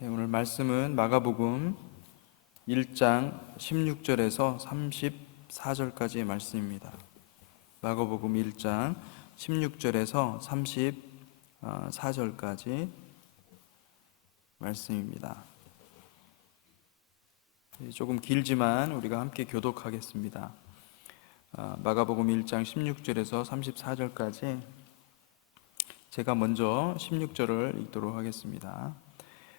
예, 오늘 말씀은 마가복음 1장 16절에서 34절까지의 말씀입니다. 마가복음 1장 16절에서 34절까지 말씀입니다. 예, 조금 길지만 우리가 함께 교독하겠습니다. 아, 마가복음 1장 16절에서 34절까지 제가 먼저 16절을 읽도록 하겠습니다.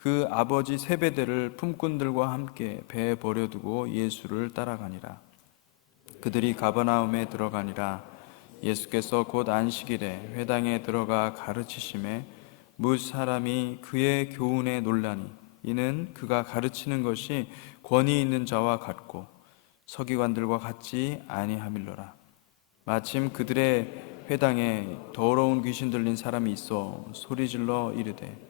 그 아버지 세베대를 품꾼들과 함께 배에 버려두고 예수를 따라가니라. 그들이 가버나움에 들어가니라. 예수께서 곧 안식일에 회당에 들어가 가르치심에 무 사람이 그의 교훈에 놀라니 이는 그가 가르치는 것이 권위 있는 자와 같고 서기관들과 같지 아니함일러라. 마침 그들의 회당에 더러운 귀신 들린 사람이 있어 소리질러 이르되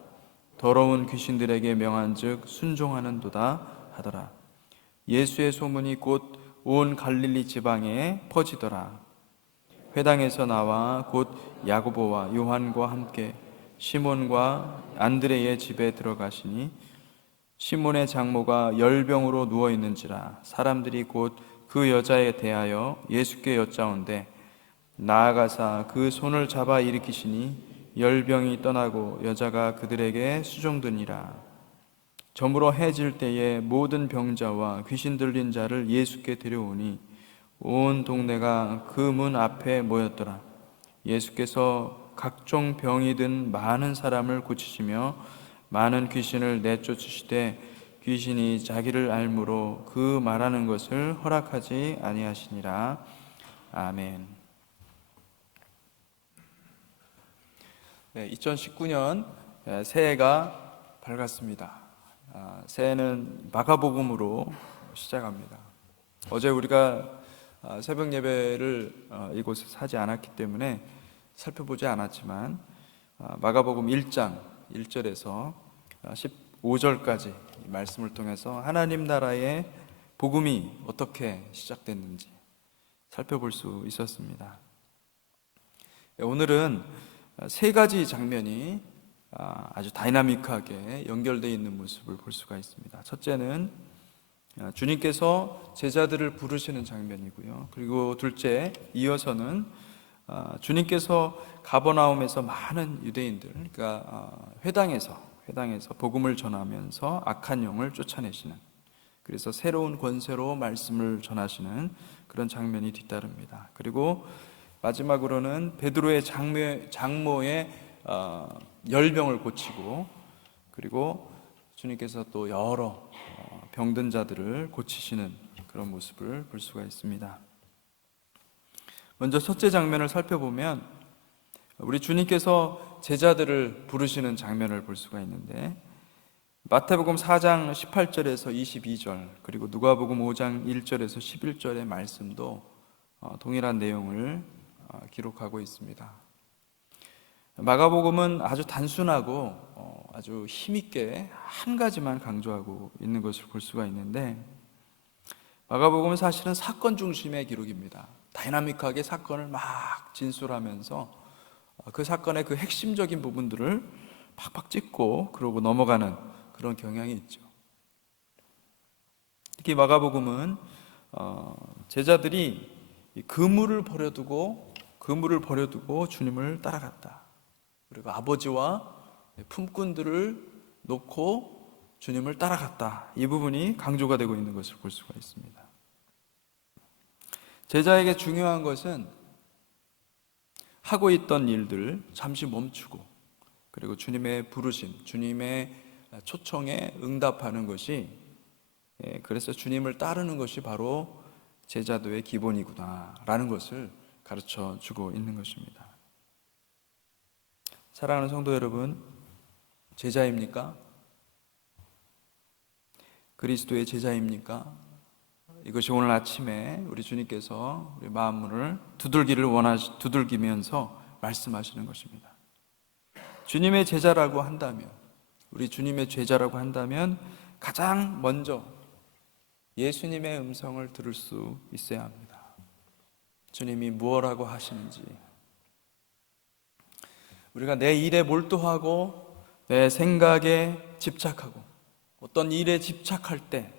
더러운 귀신들에게 명한즉 순종하는도다 하더라. 예수의 소문이 곧 온 갈릴리 지방에 퍼지더라. 회당에서 나와 곧 야고보와 요한과 함께 시몬과 안드레의 집에 들어가시니 시몬의 장모가 열병으로 누워 있는지라 사람들이 곧 그 여자에 대하여 예수께 여짜온데 나아가사 그 손을 잡아 일으키시니 열병이 떠나고 여자가 그들에게 수종드니라. 점으로 해질 때에 모든 병자와 귀신 들린 자를 예수께 데려오니 온 동네가 그 문 앞에 모였더라. 예수께서 각종 병이 든 많은 사람을 고치시며 많은 귀신을 내쫓으시되 귀신이 자기를 알므로 그 말하는 것을 허락하지 아니하시니라. 아멘. 네, 2019년 새해가 밝았습니다. 아, 새해는 마가복음으로 시작합니다. 어제 우리가 아, 새벽 예배를 어, 이곳에 사지 않았기 때문에 살펴보지 않았지만 아, 마가복음 1장 1절에서 15절까지 말씀을 통해서 하나님 나라의 복음이 어떻게 시작됐는지 살펴볼 수 있었습니다. 네, 오늘은 세 가지 장면이 아, 아주 다이나믹하게 연결되어 있는 모습을 볼 수가 있습니다. 첫째는 아, 주님께서 제자들을 부르시는 장면이고요. 그리고 둘째, 이어서는 아, 주님께서 가버나움에서 많은 유대인들, 그러니까 회당에서 회당에서 복음을 전하면서 악한 영을 쫓아내시는 그래서 새로운 권세로 말씀을 전하시는 그런 장면이 뒤따릅니다. 그리고 마지막으로는 베드로의 장모, 장모의 어, 열병을 고치고 그리고 주님께서 또 여러 어, 병든 자들을 고치시는 그런 모습을 볼 수가 있습니다. 먼저 첫째 장면을 살펴보면 우리 주님께서 제자들을 부르시는 장면을 볼 수가 있는데 마태복음 4장 18절에서 22절 그리고 누가복음 5장 1절에서 11절의 말씀도 어, 동일한 내용을 어, 기록하고 있습니다. 마가복음은 아주 단순하고 어, 아주 힘있게 한 가지만 강조하고 있는 것을 볼 수가 있는데 마가복음은 사실은 사건 중심의 기록입니다. 다이나믹하게 사건을 막 진술하면서 어, 그 사건의 그 핵심적인 부분들을 팍팍 찍고 그러고 넘어가는 그런 경향이 있죠. 특히 마가복음은 제자들이 그물을 버려두고 그물을 버려두고 주님을 따라갔다. 그리고 아버지와 품꾼들을 놓고 주님을 따라갔다. 이 부분이 강조가 되고 있는 것을 볼 수가 있습니다. 제자에게 중요한 것은 하고 있던 일들 잠시 멈추고 그리고 주님의 부르심, 주님의 초청에 응답하는 것이 예, 그래서 주님을 따르는 것이 바로 제자도의 기본이구나라는 것을 가르쳐 주고 있는 것입니다. 사랑하는 성도 여러분, 제자입니까? 그리스도의 제자입니까? 이것이 오늘 아침에 우리 주님께서 우리 마음문을 두들기를 원하 두들기면서 말씀하시는 것입니다. 주님의 제자라고 한다면 우리 주님의 제자라고 한다면 가장 먼저 예수님의 음성을 들을 수 있어야 합니다. 주님이 무엇라고 하시는지 우리가 내 일에 몰두하고 내 생각에 집착하고 어떤 일에 집착할 때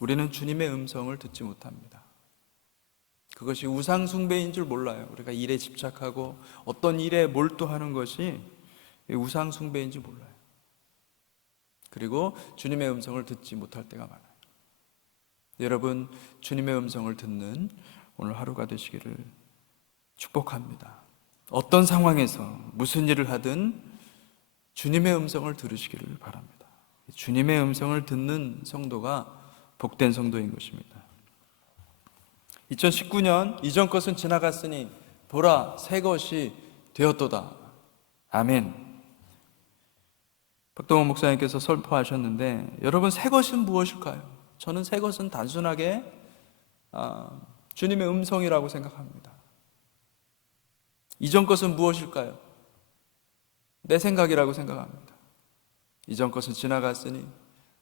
우리는 주님의 음성을 듣지 못합니다. 그것이 우상숭배인 줄 몰라요. 우리가 일에 집착하고 어떤 일에 몰두하는 것이 우상숭배인 줄 몰라요. 그리고 주님의 음성을 듣지 못할 때가 많아요. 여러분, 주님의 음성을 듣는 오늘 하루가 되시기를 축복합니다. 어떤 상황에서 무슨 일을 하든 주님의 음성을 들으시기를 바랍니다. 주님의 음성을 듣는 성도가 복된 성도인 것입니다. 2019년 이전 것은 지나갔으니 보라 새 것이 되었도다. 아멘. 박동원 목사님께서 설포하셨는데 여러분 새 것은 무엇일까요? 저는 새 것은 단순하게 아, 주님의 음성이라고 생각합니다. 이전 것은 무엇일까요? 내 생각이라고 생각합니다. 이전 것은 지나갔으니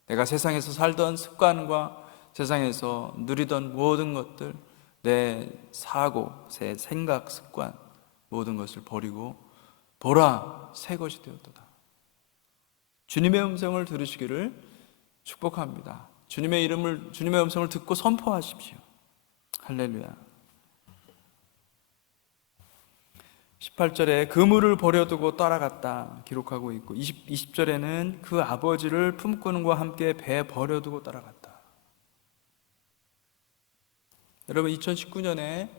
내가 세상에서 살던 습관과 세상에서 누리던 모든 것들, 내 사고, 새 생각, 습관, 모든 것을 버리고 보라, 새 것이 되었도다. 주님의 음성을 들으시기를 축복합니다. 주님의 이름을, 주님의 음성을 듣고 선포하십시오. 할렐루야. 18절에 그물을 버려두고 따라갔다 기록하고 있고 20, 20절에는 그 아버지를 품꾼과 함께 배 버려두고 따라갔다. 여러분 2019년에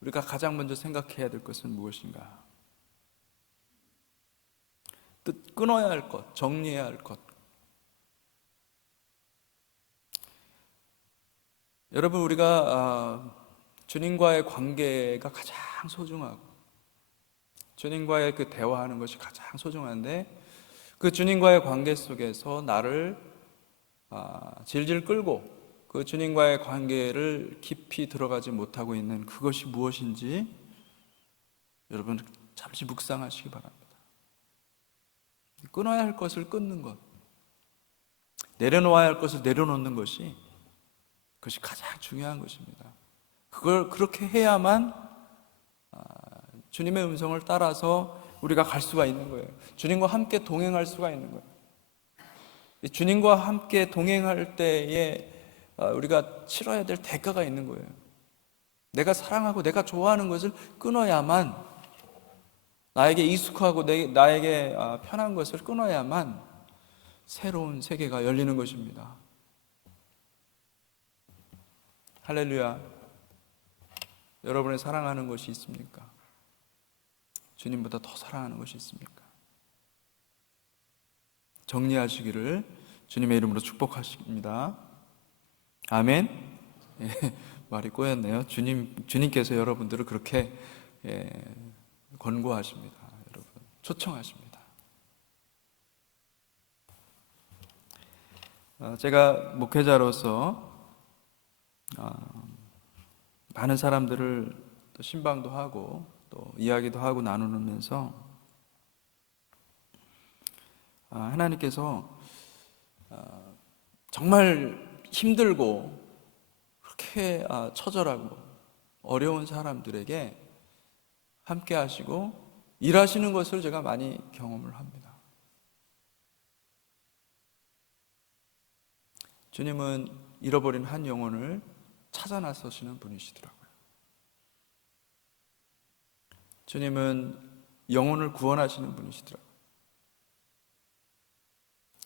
우리가 가장 먼저 생각해야 될 것은 무엇인가? 뜻 끊어야 할 것, 정리해야 할 것. 여러분 우리가 아, 주님과의 관계가 가장 소중하고 주님과의 그 대화하는 것이 가장 소중한데 그 주님과의 관계 속에서 나를 아, 질질 끌고 그 주님과의 관계를 깊이 들어가지 못하고 있는 그것이 무엇인지 여러분 잠시 묵상하시기 바랍니다. 끊어야 할 것을 끊는 것, 내려놓아야 할 것을 내려놓는 것이 그것이 가장 중요한 것입니다. 그걸 그렇게 해야만 주님의 음성을 따라서 우리가 갈 수가 있는 거예요. 주님과 함께 동행할 수가 있는 거예요. 주님과 함께 동행할 때에 아, 우리가 치러야 될 대가가 있는 거예요. 내가 사랑하고 내가 좋아하는 것을 끊어야만 나에게 익숙하고 나에게 아, 편한 것을 끊어야만 새로운 세계가 열리는 것입니다. 할렐루야. 여러분의 사랑하는 것이 있습니까? 주님보다 더 사랑하는 것이 있습니까? 정리하시기를 주님의 이름으로 축복하십니다. 아멘. 예, 말이 꼬였네요. 주님 주님께서 여러분들을 그렇게 예, 권고하십니다. 여러분 초청하십니다. 어, 제가 목회자로서 어, 많은 사람들을 또 신방도 하고 또 이야기도 하고 나누면서 아, 하나님께서 아, 정말 힘들고 그렇게 아, 처절하고 어려운 사람들에게 함께 하시고 일하시는 것을 제가 많이 경험을 합니다. 주님은 잃어버린 한 영혼을 찾아 나서시는 분이시더라고요. 주님은 영혼을 구원하시는 분이시더라고요.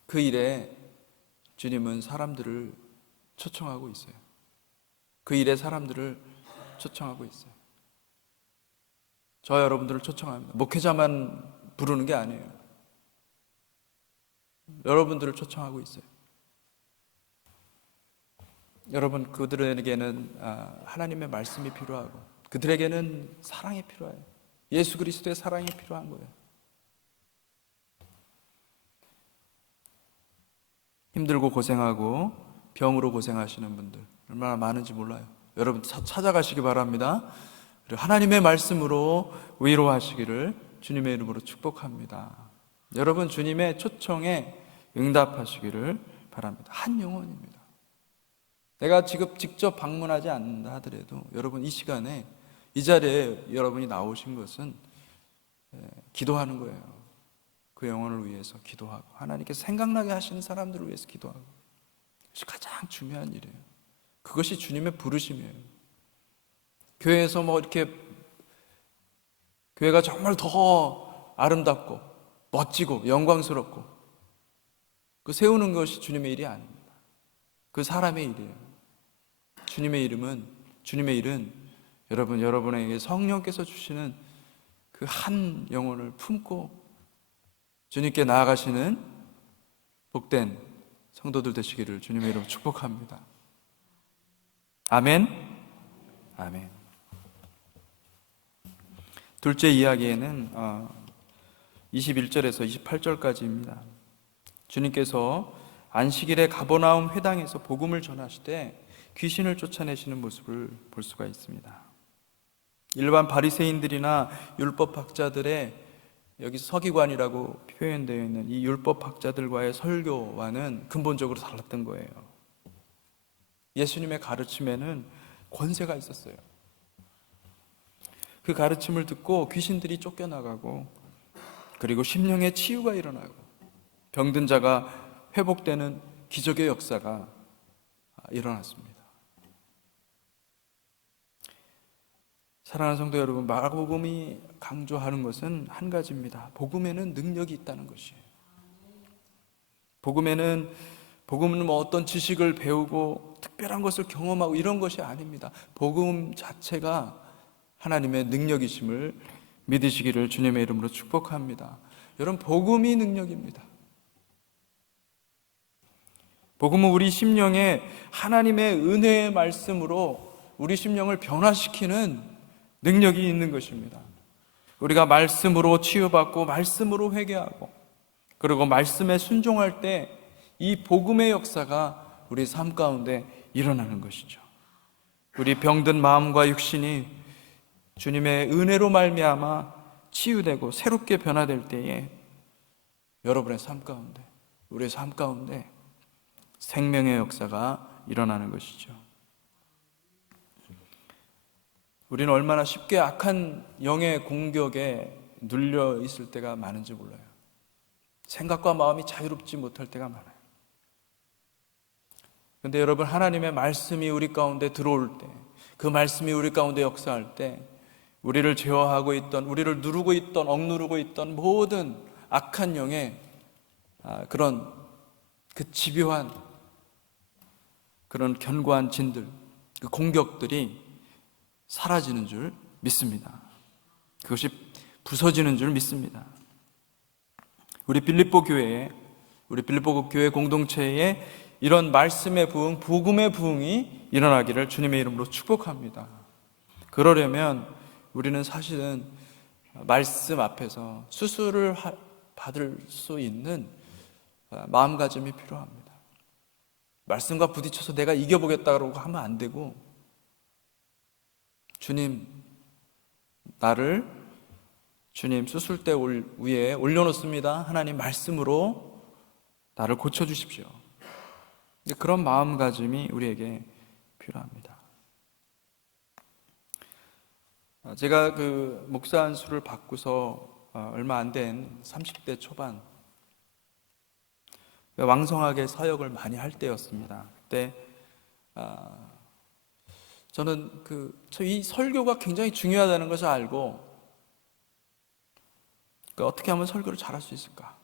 그 일에 주님은 사람들을 초청하고 있어요. 그 일에 사람들을 초청하고 있어요. 저 여러분들을 초청합니다. 목회자만 부르는 게 아니에요. 여러분들을 초청하고 있어요. 여러분 그들에게는 아, 하나님의 말씀이 필요하고 그들에게는 사랑이 필요해요. 예수 그리스도의 사랑이 필요한 거예요. 힘들고 고생하고 병으로 고생하시는 분들 얼마나 많은지 몰라요. 여러분 차- 찾아가시기 바랍니다. 그리고 하나님의 말씀으로 위로하시기를 주님의 이름으로 축복합니다. 여러분 주님의 초청에 응답하시기를 바랍니다. 한 영혼입니다. 내가 지금 직접 방문하지 않는다 하더라도 여러분 이 시간에 이 자리에 여러분이 나오신 것은 예, 기도하는 거예요. 그 영혼을 위해서 기도하고 하나님께 생각나게 하시는 사람들을 위해서 기도하고 그것이 가장 중요한 일이에요. 그것이 주님의 부르심이에요. 교회에서 뭐 이렇게 교회가 정말 더 아름답고 멋지고 영광스럽고 그 세우는 것이 주님의 일이 아닙니다. 그 사람의 일이에요. 주님의 이름은 주님의 일은 여러분 여러분에게 성령께서 주시는 그 한 영혼을 품고 주님께 나아가시는 복된 성도들 되시기를 주님의 이름으로 축복합니다. 아멘. 아멘. 둘째 이야기에는 어, 21절에서 28절까지입니다. 주님께서 안식일에 가버나움 회당에서 복음을 전하시되 귀신을 쫓아내시는 모습을 볼 수가 있습니다. 일반 바리새인들이나 율법 학자들의 여기 서기관이라고 표현되어 있는 이 율법 학자들과의 설교와는 근본적으로 달랐던 거예요. 예수님의 가르침에는 권세가 있었어요. 그 가르침을 듣고 귀신들이 쫓겨나가고 그리고 심령의 치유가 일어나고 병든 자가 회복되는 기적의 역사가 일어났습니다. 사랑하는 성도 여러분, 마가복음이 강조하는 것은 한 가지입니다. 복음에는 능력이 있다는 것이에요. 복음에는 복음은 뭐 어떤 지식을 배우고 특별한 것을 경험하고 이런 것이 아닙니다. 복음 자체가 하나님의 능력이심을 믿으시기를 주님의 이름으로 축복합니다. 여러분 복음이 능력입니다. 복음은 우리 심령에 하나님의 은혜의 말씀으로 우리 심령을 변화시키는 능력이 있는 것입니다. 우리가 말씀으로 치유받고 말씀으로 회개하고 그리고 말씀에 순종할 때 이 복음의 역사가 우리 삶 가운데 일어나는 것이죠. 우리 병든 마음과 육신이 주님의 은혜로 말미암아 치유되고 새롭게 변화될 때에 여러분의 삶 가운데 우리의 삶 가운데 생명의 역사가 일어나는 것이죠. 우리는 얼마나 쉽게 악한 영의 공격에 눌려 있을 때가 많은지 몰라요. 생각과 마음이 자유롭지 못할 때가 많아요. 근데 여러분 하나님의 말씀이 우리 가운데 들어올 때, 그 말씀이 우리 가운데 역사할 때, 우리를 제어하고 있던, 우리를 누르고 있던, 억누르고 있던 모든 악한 영의 아, 그런 그 집요한 그런 견고한 진들, 그 공격들이 사라지는 줄 믿습니다. 그것이 부서지는 줄 믿습니다. 우리 빌립보 교회에 우리 빌립보 교회 공동체에 이런 말씀의 부흥, 복음의 부흥이 일어나기를 주님의 이름으로 축복합니다. 그러려면 우리는 사실은 말씀 앞에서 수술을 받을 수 있는 마음가짐이 필요합니다. 말씀과 부딪혀서 내가 이겨보겠다고 하면 안 되고, 주님, 나를 주님 수술대 위에 올려놓습니다. 하나님 말씀으로 나를 고쳐주십시오. 그런 마음가짐이 우리에게 필요합니다. 제가 그 목사 안수를 받고서 얼마 안 된 30대 초반 왕성하게 사역을 많이 할 때였습니다. 그때 저는 그 이 설교가 굉장히 중요하다는 것을 알고 어떻게 하면 설교를 잘할 수 있을까?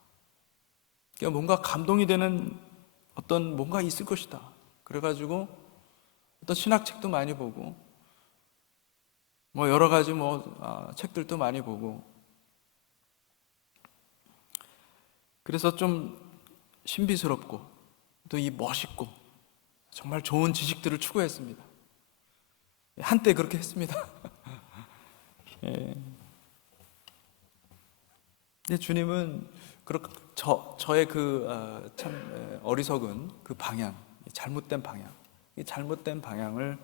뭔가 감동이 되는 어떤 뭔가 있을 것이다. 그래가지고 어떤 신학책도 많이 보고 뭐 여러 가지 뭐 아, 책들도 많이 보고 그래서 좀 신비스럽고 또 이 멋있고 정말 좋은 지식들을 추구했습니다. 한때 그렇게 했습니다. 예. 근데 주님은 그렇게 저 저의 그 참 어리석은 그 방향, 잘못된 방향, 이 잘못된 방향을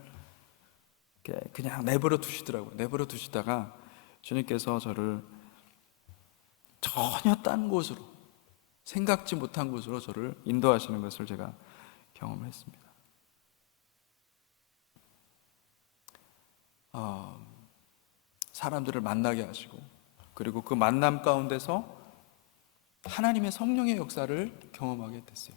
그냥 내버려 두시더라고요. 내버려 두시다가 주님께서 저를 전혀 딴 곳으로 생각지 못한 곳으로 저를 인도하시는 것을 제가 경험했습니다. 어, 사람들을 만나게 하시고 그리고 그 만남 가운데서 하나님의 성령의 역사를 경험하게 됐어요.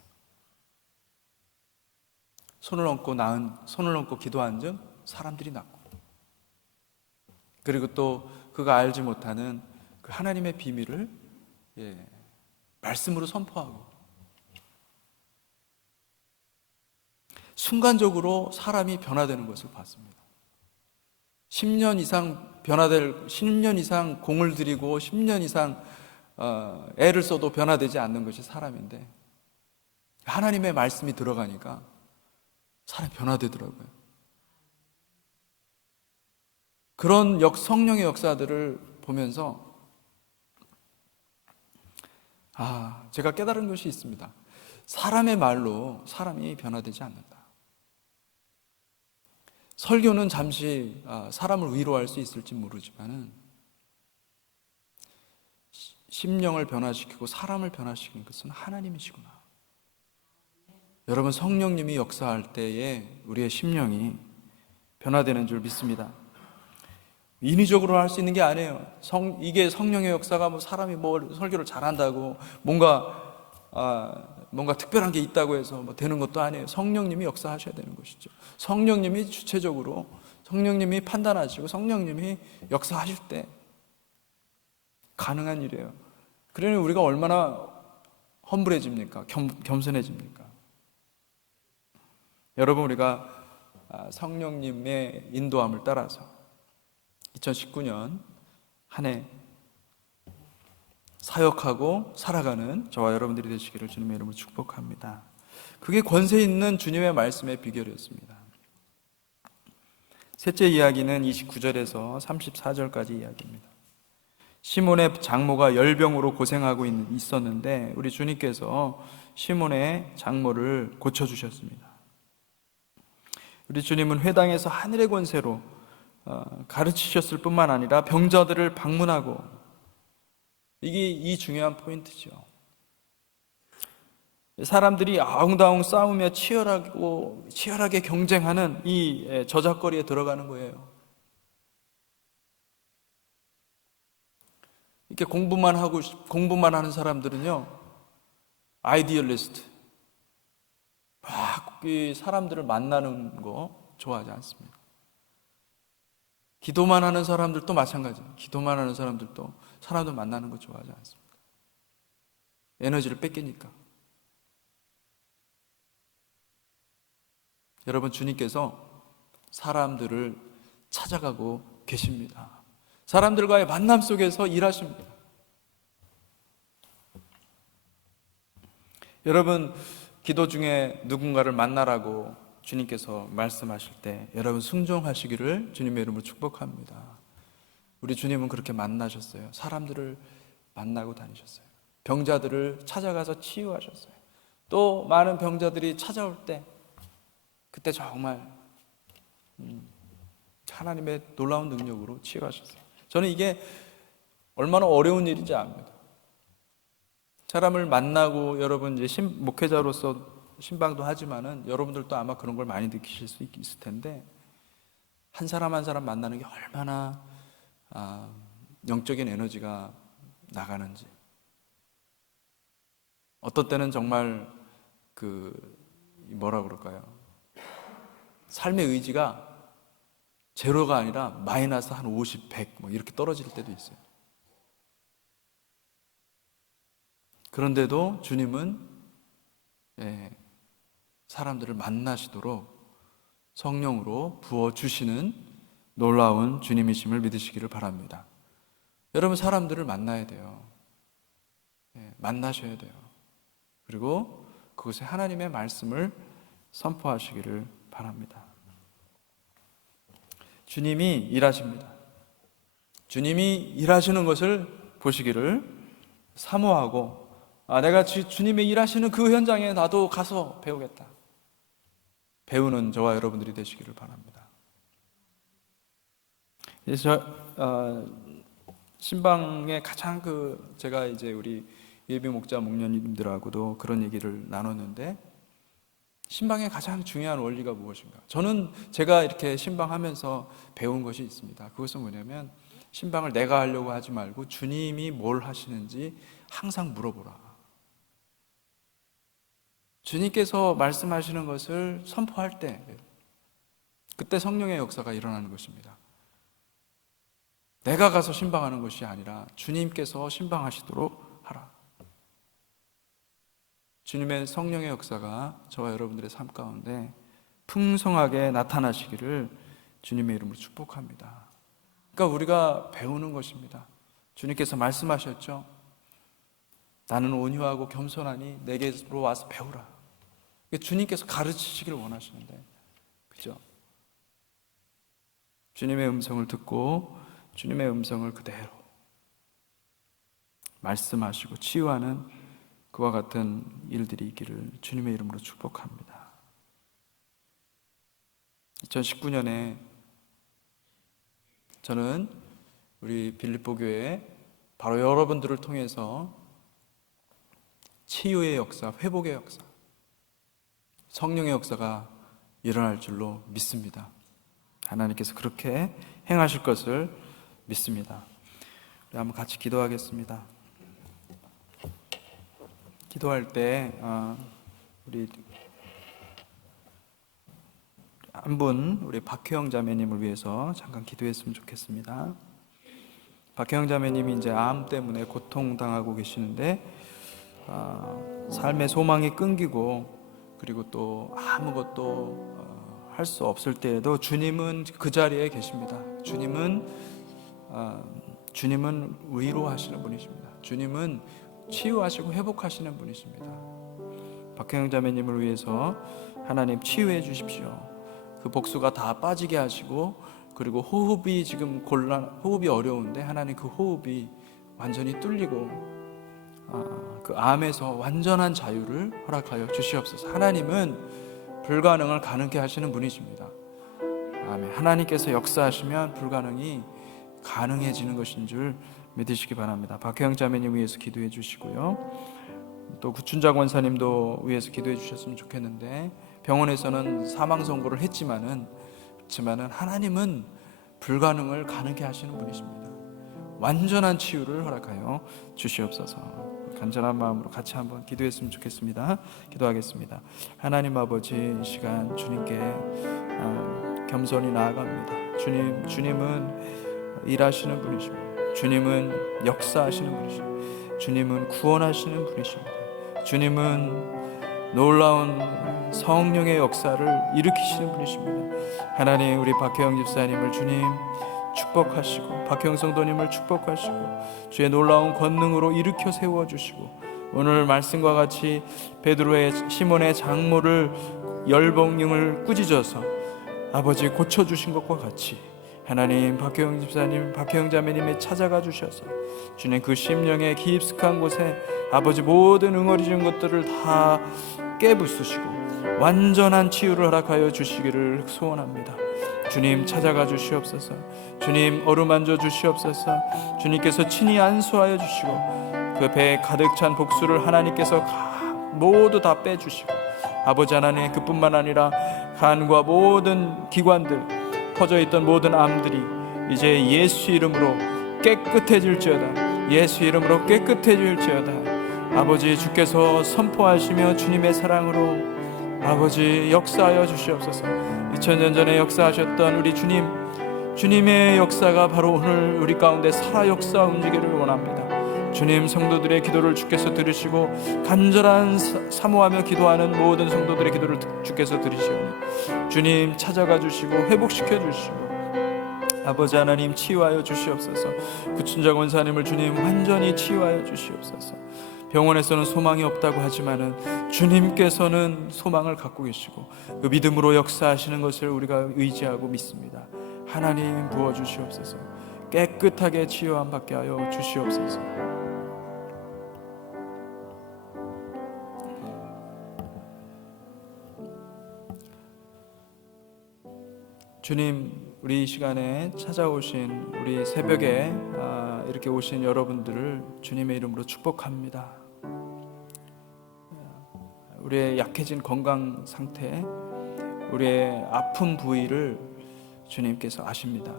손을 얹고 낳은 손을 얹고 기도한 즉 사람들이 낳고 그리고 또 그가 알지 못하는 그 하나님의 비밀을 예, 말씀으로 선포하고 순간적으로 사람이 변화되는 것을 봤습니다. 10년 이상 변화될 10년 이상 공을 들이고 10년 이상 어, 애를 써도 변화되지 않는 것이 사람인데 하나님의 말씀이 들어가니까 사람이 변화되더라고요. 그런 역 성령의 역사들을 보면서 아, 제가 깨달은 것이 있습니다. 사람의 말로 사람이 변화되지 않는다. 설교는 잠시 아, 사람을 위로할 수 있을지 모르지만은 심령을 변화시키고 사람을 변화시키는 것은 하나님이시구나. 여러분 성령님이 역사할 때에 우리의 심령이 변화되는 줄 믿습니다. 인위적으로 할 수 있는 게 아니에요. 성, 이게 성령의 역사가 뭐 사람이 뭐 설교를 잘한다고 뭔가 아, 뭔가 특별한 게 있다고 해서 뭐 되는 것도 아니에요. 성령님이 역사하셔야 되는 것이죠. 성령님이 주체적으로 성령님이 판단하시고 성령님이 역사하실 때 가능한 일이에요. 그러니 우리가 얼마나 험불해집니까? 겸, 겸손해집니까? 여러분 우리가 아, 성령님의 인도함을 따라서 2019년 한해 사역하고 살아가는 저와 여러분들이 되시기를 주님의 이름으로 축복합니다. 그게 권세 있는 주님의 말씀의 비결이었습니다. 셋째 이야기는 29절에서 34절까지 이야기입니다. 시몬의 장모가 열병으로 고생하고 있었는데 우리 주님께서 시몬의 장모를 고쳐 주셨습니다. 우리 주님은 회당에서 하늘의 권세로 어, 가르치셨을 뿐만 아니라 병자들을 방문하고 이게 이 중요한 포인트죠. 사람들이 아웅다웅 싸우며 치열하고 치열하게 경쟁하는 이 저작거리에 들어가는 거예요. 이렇게 공부만 하고 공부만 하는 사람들은요 아이디얼리스트 막 이 사람들을 만나는 거 좋아하지 않습니다. 기도만 하는 사람들도 마찬가지예요. 기도만 하는 사람들도 사람들 만나는 거 좋아하지 않습니다. 에너지를 뺏기니까. 여러분 주님께서 사람들을 찾아가고 계십니다. 사람들과의 만남 속에서 일하십니다. 여러분, 기도 중에 누군가를 만나라고 주님께서 말씀하실 때 여러분 순종하시기를 주님의 이름으로 축복합니다. 우리 주님은 그렇게 만나셨어요. 사람들을 만나고 다니셨어요. 병자들을 찾아가서 치유하셨어요. 또 많은 병자들이 찾아올 때 그때 정말 음, 하나님의 놀라운 능력으로 치유하셨어요. 저는 이게 얼마나 어려운 일인지 압니다. 사람을 만나고 여러분 이제 신, 목회자로서 신방도 하지만은 여러분들도 아마 그런 걸 많이 느끼실 수 있, 을 텐데 한 사람 한 사람 만나는 게 얼마나 아, 영적인 에너지가 나가는지 어떤 때는 정말 그 뭐라 그럴까요? 삶의 의지가 제로가 아니라 마이너스 한 50, 100 뭐 이렇게 떨어질 때도 있어요. 그런데도 주님은 예, 사람들을 만나시도록 성령으로 부어 주시는 놀라운 주님이심을 믿으시기를 바랍니다. 여러분 사람들을 만나야 돼요. 예, 만나셔야 돼요. 그리고 그곳에 하나님의 말씀을 선포하시기를 바랍니다. 주님이 일하십니다. 주님이 일하시는 것을 보시기를 사모하고 아, 내가 주, 주님의 일하시는 그 현장에 나도 가서 배우겠다. 배우는 저와 여러분들이 되시기를 바랍니다. 그래서 저, 어, 신방의 가장 그 제가 이제 우리 예비 목자 목련님들하고도 그런 얘기를 나눴는데 신방의 가장 중요한 원리가 무엇인가? 저는 제가 이렇게 신방하면서 배운 것이 있습니다. 그것은 뭐냐면 신방을 내가 하려고 하지 말고 주님이 뭘 하시는지 항상 물어보라. 주님께서 말씀하시는 것을 선포할 때 그때 성령의 역사가 일어나는 것입니다. 내가 가서 신방하는 것이 아니라 주님께서 신방하시도록 하라. 주님의 성령의 역사가 저와 여러분들의 삶 가운데 풍성하게 나타나시기를 주님의 이름으로 축복합니다. 그러니까 우리가 배우는 것입니다. 주님께서 말씀하셨죠. 나는 온유하고 겸손하니 내게로 와서 배우라. 주님께서 가르치시기를 원하시는데, 그죠? 주님의 음성을 듣고 주님의 음성을 그대로 말씀하시고 치유하는 그와 같은 일들이 있기를 주님의 이름으로 축복합니다. 2019년에 저는 우리 빌립보 교회 바로 여러분들을 통해서 치유의 역사, 회복의 역사, 성령의 역사가 일어날 줄로 믿습니다. 하나님께서 그렇게 행하실 것을 믿습니다. 우리 한번 같이 기도하겠습니다. 기도할 때 어, 우리 한 분 우리 박혜영 자매님을 위해서 잠깐 기도했으면 좋겠습니다. 박혜영 자매님이 이제 암 때문에 고통 당하고 계시는데 어, 삶의 소망이 끊기고 그리고 또 아무것도 어, 할수 없을 때에도 주님은 그 자리에 계십니다. 주님은 어, 주님은 위로하시는 분이십니다. 주님은 치유하시고 회복하시는 분이십니다. 박혜영 자매님을 위해서 하나님 치유해 주십시오. 그 복수가 다 빠지게 하시고 그리고 호흡이 지금 곤란, 호흡이 어려운데 하나님 그 호흡이 완전히 뚫리고 아, 그 암에서 완전한 자유를 허락하여 주시옵소서. 하나님은 불가능을 가능케 하시는 분이십니다. 아멘. 하나님께서 역사하시면 불가능이 가능해지는 것인 줄 믿으시기 바랍니다. 박혜영 자매님 위해서 기도해 주시고요. 또 구춘자 권사님도 위해서 기도해 주셨으면 좋겠는데 병원에서는 사망 선고를 했지만은 그렇지만은 하나님은 불가능을 가능케 하시는 분이십니다. 완전한 치유를 허락하여 주시옵소서. 간절한 마음으로 같이 한번 기도했으면 좋겠습니다. 기도하겠습니다. 하나님 아버지 이 시간 주님께 아, 겸손히 나아갑니다. 주님, 주님은 일하시는 분이십니다. 주님은 역사하시는 분이십니다. 주님은 구원하시는 분이십니다. 주님은 놀라운 성령의 역사를 일으키시는 분이십니다. 하나님 우리 박혜영 집사님을 주님 축복하시고 박형 성도님을 축복하시고 주의 놀라운 권능으로 일으켜 세워 주시고 오늘 말씀과 같이 베드로의 시몬의 장모를 열봉령을 꾸짖어서 아버지 고쳐 주신 것과 같이 하나님 박혜영 집사님 박혜영 자매님이 찾아가 주셔서 주님 그 심령의 깊숙한 곳에 아버지 모든 응어리 진 것들을 다 깨부수시고 완전한 치유를 허락하여 주시기를 소원합니다. 주님 찾아가 주시옵소서. 주님 어루만져 주시옵소서. 주님께서 친히 안수하여 주시고 그 배에 가득 찬 복수를 하나님께서 모두 다 빼주시고 아버지 하나님 그뿐만 아니라 간과 모든 기관들 퍼져 있던 모든 암들이 이제 예수 이름으로 깨끗해질지어다. 예수 이름으로 깨끗해질지어다. 아버지 주께서 선포하시며 주님의 사랑으로 아버지 역사하여 주시옵소서. 2000년 전에 역사하셨던 우리 주님 주님의 역사가 바로 오늘 우리 가운데 살아 역사 움직이를 원합니다. 주님 성도들의 기도를 주께서 들으시고 간절한 사- 사모하며 기도하는 모든 성도들의 기도를 드- 주께서 들으시오니 주님 찾아가 주시고 회복시켜 주시고 아버지 하나님 치유하여 주시옵소서. 부춘자 권사님을 주님 완전히 치유하여 주시옵소서. 병원에서는 소망이 없다고 하지만은 주님께서는 소망을 갖고 계시고 그 믿음으로 역사하시는 것을 우리가 의지하고 믿습니다. 하나님 부어 주시옵소서. 깨끗하게 치유함 받게 하여 주시옵소서 주님 우리 이 시간에 찾아오신 우리 새벽에 아, 이렇게 오신 여러분들을 주님의 이름으로 축복합니다. 우리의 약해진 건강 상태, 우리의 아픈 부위를 주님께서 아십니다.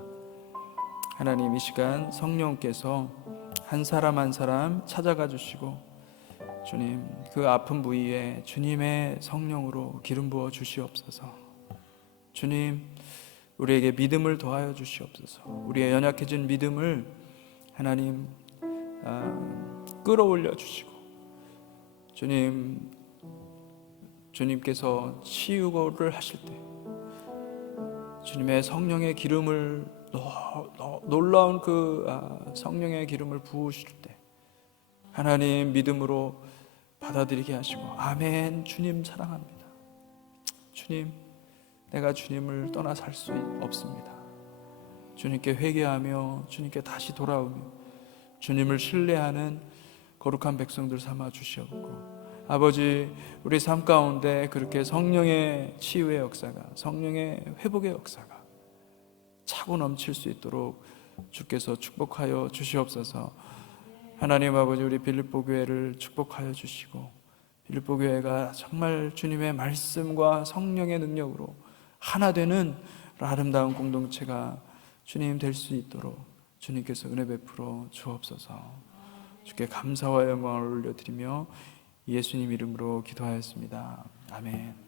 하나님 이 시간 성령께서 한 사람 한 사람 찾아가 주시고 주님 그 아픈 부위에 주님의 성령으로 기름 부어 주시옵소서. 주님 우리에게 믿음을 더하여 주시옵소서. 우리의 연약해진 믿음을 하나님 아, 끌어올려 주시고 주님 주님께서 치유를 하실 때 주님의 성령의 기름을 노- 노- 놀라운 그 아, 성령의 기름을 부으실 때 하나님 믿음으로 받아들이게 하시고 아멘 주님 사랑합니다. 주님 내가 주님을 떠나 살 수 없습니다. 주님께 회개하며 주님께 다시 돌아오며 주님을 신뢰하는 거룩한 백성들 삼아 주시옵고 아버지 우리 삶 가운데 그렇게 성령의 치유의 역사가 성령의 회복의 역사가 차고 넘칠 수 있도록 주께서 축복하여 주시옵소서. 하나님 아버지 우리 빌립보 교회를 축복하여 주시고 빌립보 교회가 정말 주님의 말씀과 성령의 능력으로 하나 되는 아름다운 공동체가 주님 될 수 있도록 주님께서 은혜 베풀어 주옵소서. 주께 감사와 영광을 올려드리며 예수님 이름으로 기도하였습니다. 아멘.